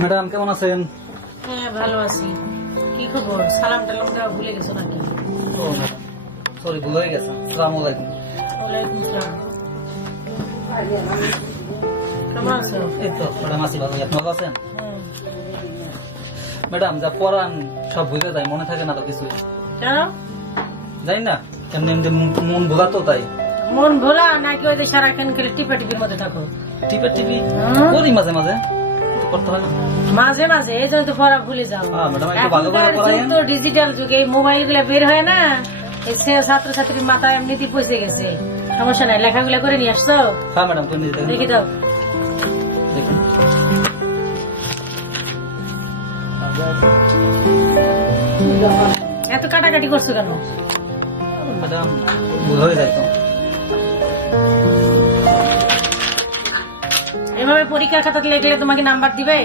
Madam কেমন আছেন? হ্যাঁ ভালো আছি। কি খবর? সালাম টালাম দেওয়া ভুলে গেছো নাকি? সরি ভুল হয়ে গেছে। আসসালামু আলাইকুম। ওয়ালাইকুম আসসালাম। কেমন আছো? এই তো ম্যাডাম আছি ভালো। আপনি ভালো আছেন? ম্যাডাম যা পড়ান সব ভুলে যায়, মনে থাকে না তো কিছু। কেন জানি না কেমনি এমনি মন ভোলা তো তাই। মন ভোলা নাকি ওই যে সারাক্ষণ খেলে টিপা টিপির মধ্যে থাকো? টিপে টিপি করি মাঝে মাঝে, করতে হয় না মাঝে মাঝে, এই জন্য তো পড়া ভুলে যাও। ম্যাডাম একটু ভালো করে পড়াইয়েন। তো ডিজিটাল যুগে এই মোবাইল গুলা বের হয় না, এই ছাত্রছাত্রীর মাথায় এমনিতেই পৌঁছে গেছে। সমস্যা নাই, লেখাগুলা করে নিয়ে আসছো? হ্যাঁ ম্যাডাম করে নিয়ে দেখি দাও। দেখুন এত কাটাকাটি করছো কেন? ম্যাডাম ভুল হয়ে যায় তো। এভাবে পরীক্ষার খাতা লিখলে তোমাকে নাম্বার দিবে?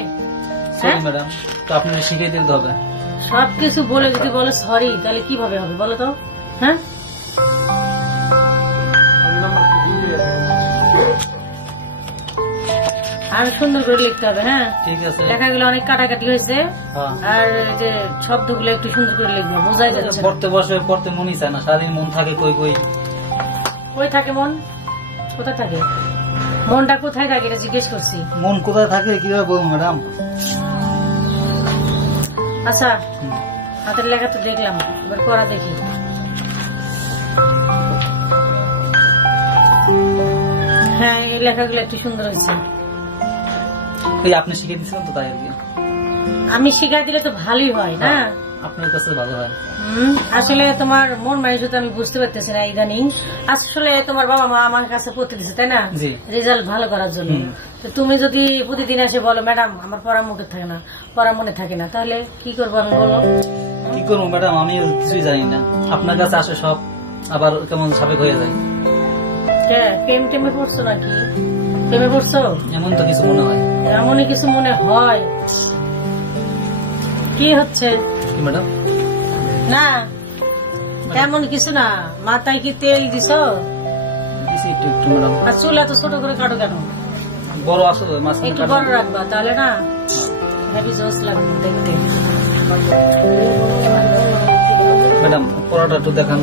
সরি ম্যাডাম, তো আপনাকে শিখিয়ে দিতে হবে। সবকিছু বলে যদি বলো সরি, তাহলে কিভাবে হবে বলো তো? হ্যাঁ আর সুন্দর করে লিখতে হবে। হ্যাঁ ঠিক আছে। লেখাগুলো অনেক কাটাকাটি হয়েছে, আর যে শব্দগুলো একটু সুন্দর করে লিখবো, বোঝাই যাচ্ছে। পড়তে বসে পড়তে মনই চায় না, সারাদিন মন থাকে কই কই। কই থাকে মন? কোথায় থাকে মনটা? কোথায় থাকে এটা জিজ্ঞেস করছি। মন কোথায় থাকে কিভাবে বলবো ম্যাডাম? আচ্ছা হাতের লেখা তো দেখলাম, এবার পড়া দেখি। হ্যাঁ এই লেখাগুলো একটু সুন্দর হয়েছে। আপনি শিখিয়ে দিচ্ছেন তো তাই আর কি। আমি শিখাই দিলে তো ভালোই হয় না? আপনার কাছে ভালো হয়। আসলে তোমার মন মানসিকতা আমি বুঝতে পারতেছি না ইদানিং। আসলে তোমার বাবা মা আমার কাছে পড়তে দিচ্ছে তাই না, রেজাল্ট ভালো করার জন্য। তো তুমি যদি প্রতিদিন এসে বলো ম্যাডাম আমার পড়া মুখে থাকে না, পড়া মনে থাকে না, তাহলে কি করবো আমি বলো? কি করবো ম্যাডাম, আমি কিছুই জানি না। আপনার কাছে আসে সব, আবার কেমন সাবেক হয়ে যায়। প্রেম টেমে পড়ছো নাকি? প্রেমে পড়ছো? এমন তো কিছু মনে হয়। এমনই কিছু মনে হয়। কি হচ্ছে ম্যাডাম? না তেমন কিছু না। মাথায় কি তেল দিছ? আর চুল এত ছোট করে কাটো কেন? বড় আসলে একটু বড় রাখবা, তাহলে না হেভি জোস লাগবে দেখতে। ম্যাডাম পড়াটা একটু দেখান।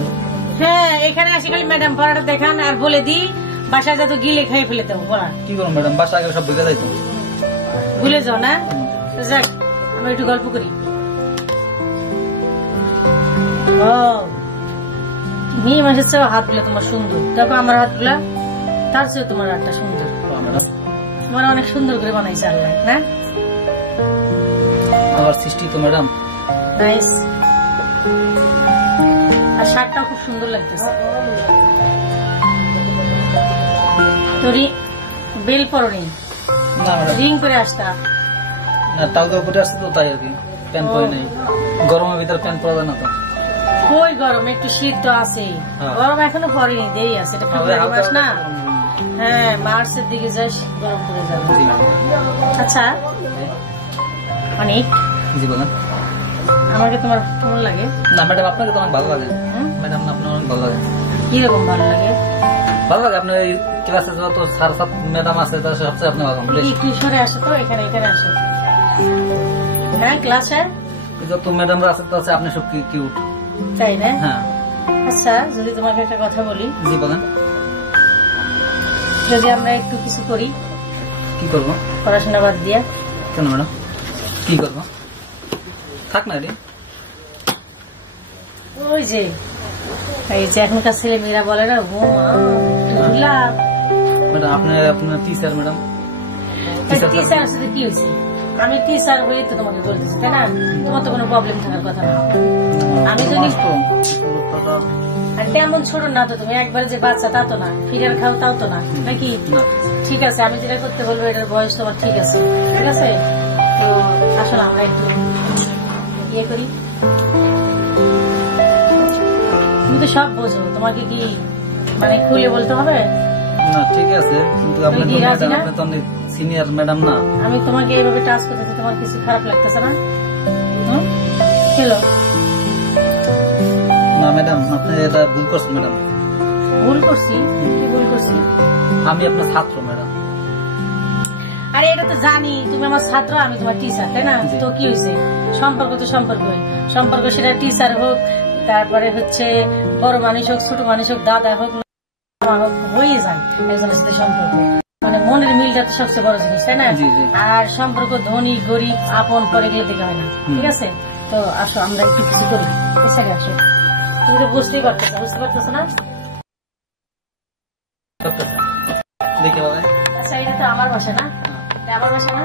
হ্যাঁ এখানে আসি খালি ম্যাডাম পড়াটা দেখান আর বলে দি বাসায় যত গিলে খেয়ে ফেলে দেবো পড়া। কি করুন ম্যাডাম, বাসা আগে সব ভুলে যাই তো। ভুলে যাও না? যাক আমরা একটু গল্প করি। মেয়ে মাসের চেয়ে হাত গুলা তোমার সুন্দর। দেখো আমার হাত গুলা, তার চেয়ে তোমার হাতটা সুন্দর। তোমার অনেক সুন্দর করে বানাইছে আল্লাহ না? আমার সৃষ্টি তো ম্যাডাম। নাইস। আর শার্টটাও খুব সুন্দর লাগতেছে। তোরি বেল পরনি, রিং করে আসতা না? তাও তো করে আসতে তো তাই আর কি। প্যান্ট পরে নাই, গরমের ভিতরে প্যান্ট পরা যায় না তো। কই গরম, একটু শীত তো আছে। গরম এখনো পড়েনি, দেরি আছে। এটা ফেব্রুয়ারি মাস না? হ্যাঁ মার্চের দিকে যাস গরম পড়ে যাবে। আচ্ছা অনেক জি বলেন। আমাকে তোমার কেমন লাগে? না ম্যাডাম আপনাকে তো অনেক ভালো লাগে। ম্যাডাম আপনার অনেক ভালো লাগে। কিরকম ভালো লাগে? ভালো লাগে আপনার এই ক্লাসে যত স্যার ম্যাডাম আছে তার সবচেয়ে আপনি ভালো। একটু সরে আসো তো, এখানে এখানে আসো। হ্যাঁ ক্লাসে যত ম্যাডামরা আছে তো আপনি সব কিউট। তাই না? হ্যাঁ। আচ্ছা যদি তোমাকে একটা কথা বলি। জি বলেন। যদি আমরা একটু কিছু করি? কি করবো? পড়াশোনা বাদ দিয়া। কেন ম্যাডাম কি করবো? থাক না রে। ওই যে এই যে এখনকার ছেলে মেয়েরা বলে না ম্যাডাম আপনার টিচার ম্যাডাম। টিচার সাথে কি হয়েছে? আমি টিচার হয়ে তো তোমাকে বলতেছি তাই না? তোমার তো কোনো প্রবলেম থাকার কথা না। আমি যদি তেমন ছোট না তো, তুমি একবারে যে বাচ্চা তা তো না, ফিগার খাও তাও তো না নাকি? ঠিক আছে আমি যেটা করতে বলবো এটার বয়স তোমার ঠিক আছে। ঠিক আছে তো আসলে আমরা একটু ইয়ে করি। তুমি তো সব বোঝো, তোমাকে কি মানে খুলে বলতে হবে? না ঠিক আছে, কিন্তু আপনি তো অনেক সিনিয়র ম্যাডাম না। আমি তোমাকে এইভাবে টাচ করতেছি, তোমার কিছু খারাপ লাগতেছে না? হ্যালো না ম্যাডাম আপনি এটা ভুল করছেন ম্যাডাম। ভুল করছি? কি ভুল করছি? আমি আপনার ছাত্র ম্যাডাম। আর আরে এটা তো জানি তুমি আমার ছাত্র, আমি তোমার টিচার, তাই না? তো কি হয়েছে, সম্পর্ক তো সম্পর্ক, সেটা টিচার হোক, তারপরে হচ্ছে বড় মানুষ হোক, ছোট মানুষ হোক, দাদা হোক, হয়ে যায় একজনের সাথে সম্পর্ক। মানে মনের মিলটা তো সবচেয়ে বড় জিনিস, তাই না? আর সম্পর্ক ধনী গরিব আপন পরে গেলে দেখা হয় না, ঠিক আছে? তো আসো আমরা একটু কিছু করি, আসো। তুমি তো বুঝতে পারতেছো না? আচ্ছা, এটা তো আমার বাসা না? আমার বাসা না?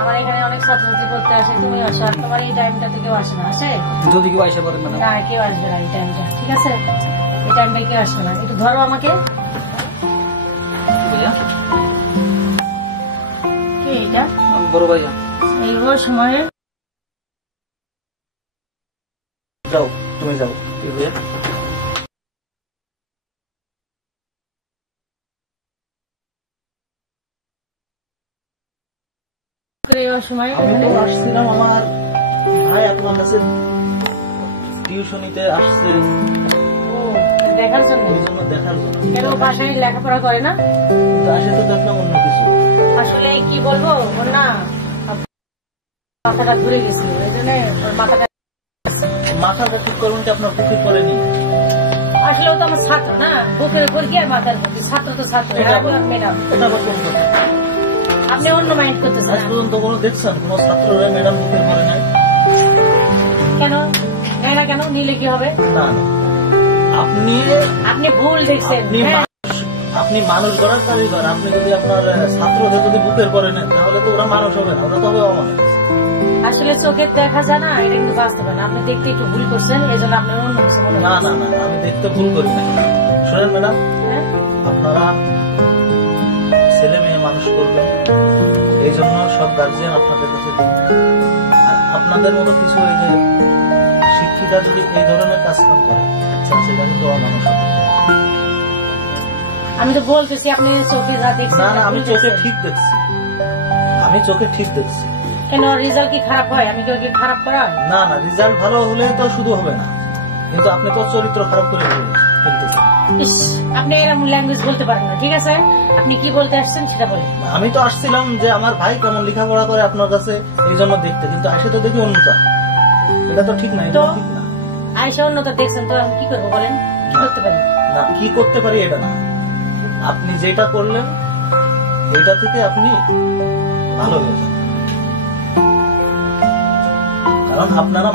আমার এখানে অনেক ছাত্রছাত্রী পড়তে আসে, তুমি আসো। আর তোমার এই টাইমটাতে কেউ আসে না, আসে? যদি কেউ আসে পড়ে না, কেউ আসবে না এই টাইমটা, ঠিক আছে? এই টাইমটা কেউ আসবে না। একটু ধরো আমাকে। কে এটা? বড় ভাইয়া। এই সময়ে যাও, তুমি যাও। আসছিলাম আমার ভাই আপনার কাছে টিউশনিতে আসছে দেখার জন্য। কেন বাসায় লেখাপড়া করে না? আসে তো দেখলাম অন্য কিছু। আসলে কি বলবো, ওর না মাথাটা ঘুরে গেছিল, এই জন্য ওর মাথাটা ঠিক করুন কি আপনার বুকে করেনি? আসলে ও তো আমার ছাত্র না, বুকের উপর কি আর মাথার উপর, ছাত্র তো ছাত্র। ম্যাডাম, এটা আবার কোন কথা? আপনি অন্য মাইন্ড করতেছেন। আজ পর্যন্ত কোনো দেখছেন কোন ছাত্ররা ম্যাডাম বুকে করে নাই? কেন নেয় না? কেন নিলে কি হবে? না, আপনি ভুল দেখছেন। আপনি মানুষ গড়ার কারিগর। আপনি যদি আপনার ছাত্রদের যদি বুকের করে নেন তাহলে তো ওরা মানুষ হবে না, ওরা তো হবে অমানুষ। আসলে চোখে দেখা যায় না, এটা কিন্তু বাস্তব না। আপনি দেখতে একটু ভুল করছেন, এই জন্য আপনার অন্য কিছু মনে হয়। না, আমি দেখতে ভুল করি না। শোনেন ম্যাডাম, আপনারা ছেলে মেয়ে মানুষ করবেন, এই জন্য সব গার্জিয়ান আপনাদের কাছে দিন। আর আপনাদের মতো কিছু এই যে শিক্ষিতা যদি এই ধরনের কাজ কাম করে সেটা কিন্তু অমানুষ হবে। আমি তো বলতেছি আপনি চোখে যা দেখছেন। না, আমি চোখে ঠিক দেখছি। কেন রেজাল্ট কি খারাপ হয়? আমি কি খারাপ করাই? না, রেজাল্ট ভালো হলে তো শুধু হবে না, কিন্তু আপনি তো চরিত্র খারাপ করে ফেলতেছেন। আপনি এরকম ল্যাঙ্গুয়েজ বলতে পারেন না, ঠিক আছে? আপনি কি বলতে আসছেন সেটা বলেন। আমি তো আসছিলাম যে আমার ভাই কেমন লেখাপড়া করে আপনার কাছে, এই জন্য দেখতে, কিন্তু আসে তো দেখি অন্যটা। এটা তো ঠিক না। আয়সা অন্যটা দেখছেন, তো আমি কি করবো বলেন? কি করতে পারি? না, কি করতে পারি এটা না, আপনি যেটা করলেন এটা থেকে আপনি ভালো হয়ে যান। কারণ আপনারা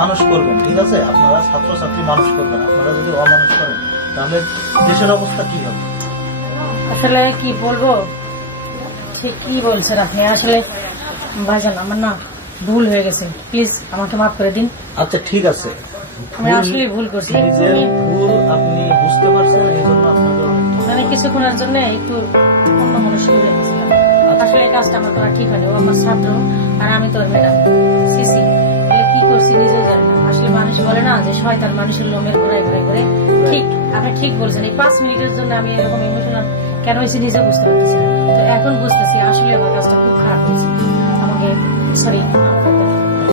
মানুষ করবেন, ঠিক আছে? আপনারা ছাত্রছাত্রী মানুষ করবেন। আপনারা যদি অমানুষ করেন তাহলে দেশের অবস্থা কি হবে? আসলে কি বলবো, ঠিক কি বলছেন আপনি। আসলে ভাইজান আমার না ভুল হয়ে গেছে, প্লিজ আমাকে মাফ করে দিন। আচ্ছা, ঠিক আছে, আমি আসলে ভুল করছি। ভুল আপনি বুঝতে পারছেন, এই জন্য আপনাকে মানে কিছুক্ষণের জন্য একটু অন্য মানুষ হয়ে গেছিলাম। আসলে এই কাজটা আমার করা ঠিক হয়নি। ও আমার ছাত্র আর আমি তোর ম্যাডাম সিসি, কি করছি নিজেও জানি না। আসলে মানুষ বলে না যে শয়তান মানুষের লোমের ঘোরায় করে। ঠিক, আপনি ঠিক বলছেন। এই 5 মিনিটের জন্য আমি এরকম ইমোশনাল কেন হয়েছি নিজে বুঝতে পারতেছি। তো এখন বুঝতেছি আসলে আমার কাজটা খুব খারাপ হয়েছে। আমাকে সরি।